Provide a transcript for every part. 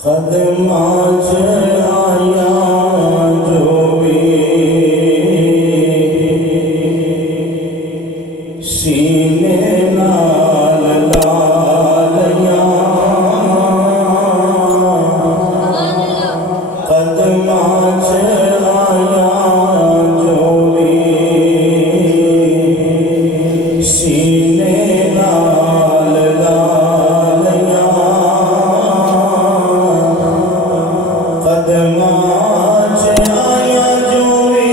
कदमां च आया जो भी सीने नाल लालिया कदमां च आया जो भी सीने नाल लालिया कदमां च आया जो भी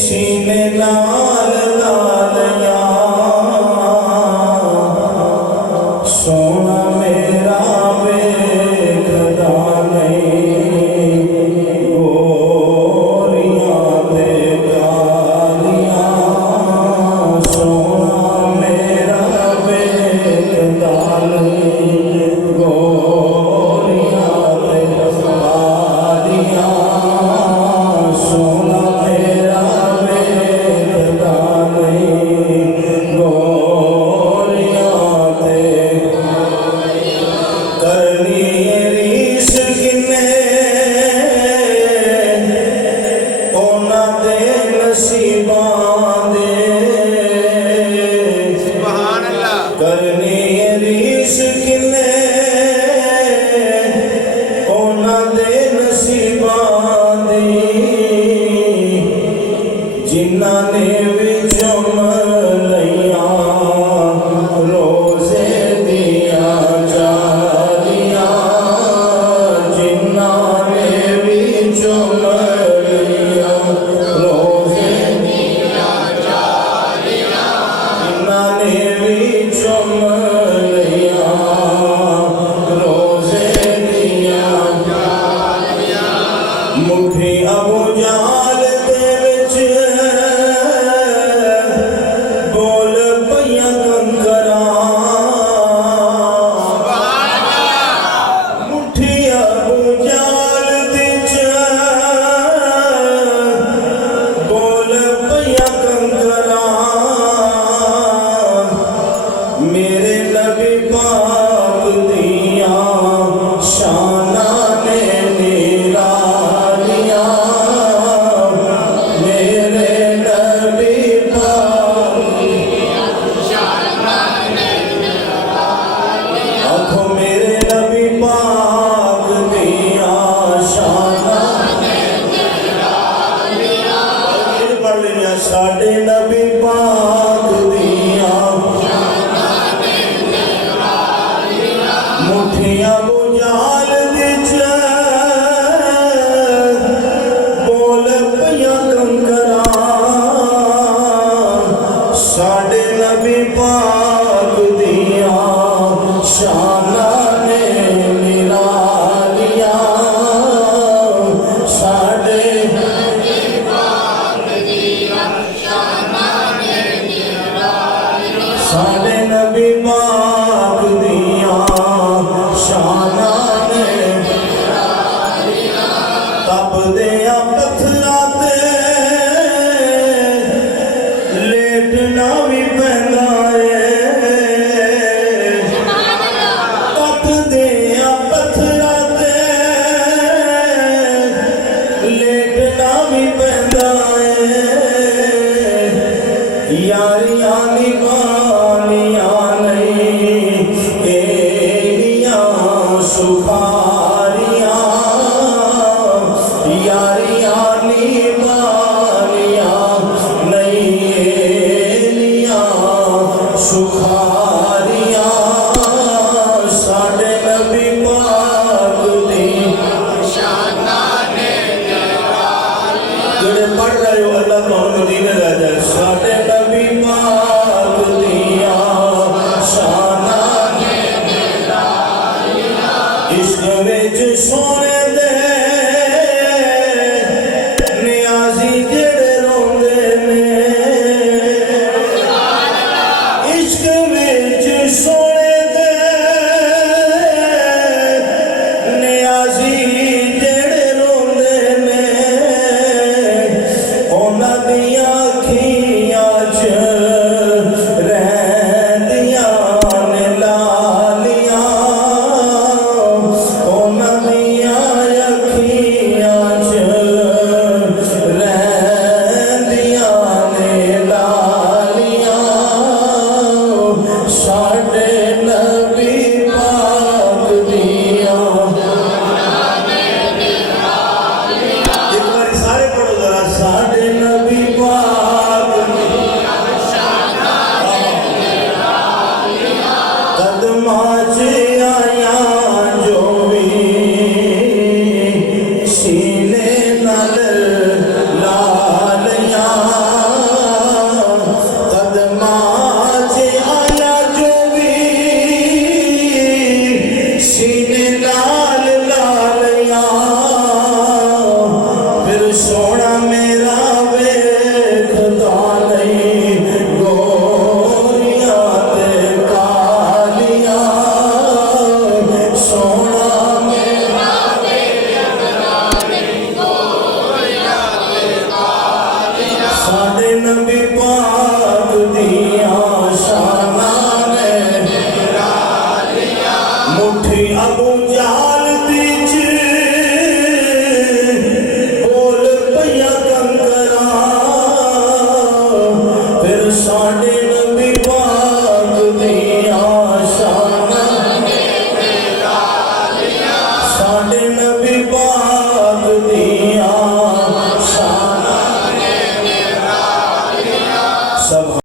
सीने नाल लालिया सोना मेरा वेखदा नहीं गोरियां ते कालियां सोना मेरा वेखदा नहीं गोरियां ते कालियां सोना मेरा वेखदा नहीं गोरियां ते करनी रीस किन्ने ओना दे नसीबां दे सुभान अल्लाह। करनी रीस किन्ने ओना दे नसीबां दी जिन्ना ने विचों लइया रोज़े दिया जालियां जिन्ना ने विचों लइया रोज़े दिया जालियां जिन्ना ने विचों लइया रोज़े दिया जालियां मुठी अबू जाल दे विच बोल पईयां कंकरां मुठी अबू जाल दे च बोल पईयां कंकरां मेरे नबी पाक दिया शाना ने निरालियां मेरे नबी पाक आँखों मेरे नबी पाक दिया शाना पढ़ लिया साडे नबी पाक दिया मुठियां बुझाल दे च बोल पईयां कंकरां साडे नबी पाक दिया शाना ने निरालियां साडे साडे नबी पाक दिया शाना ने तपदियां पत्थरां ते लेटना भी पैंदा है कदमां च आया जो भी सीने नाल ला लिया कदमां च आया जो भी सीने नाल ला लिया फिर सोना मेरा वेखदा नहीं गोरियां ते कालियां सोना मेरा साडे नबी पाक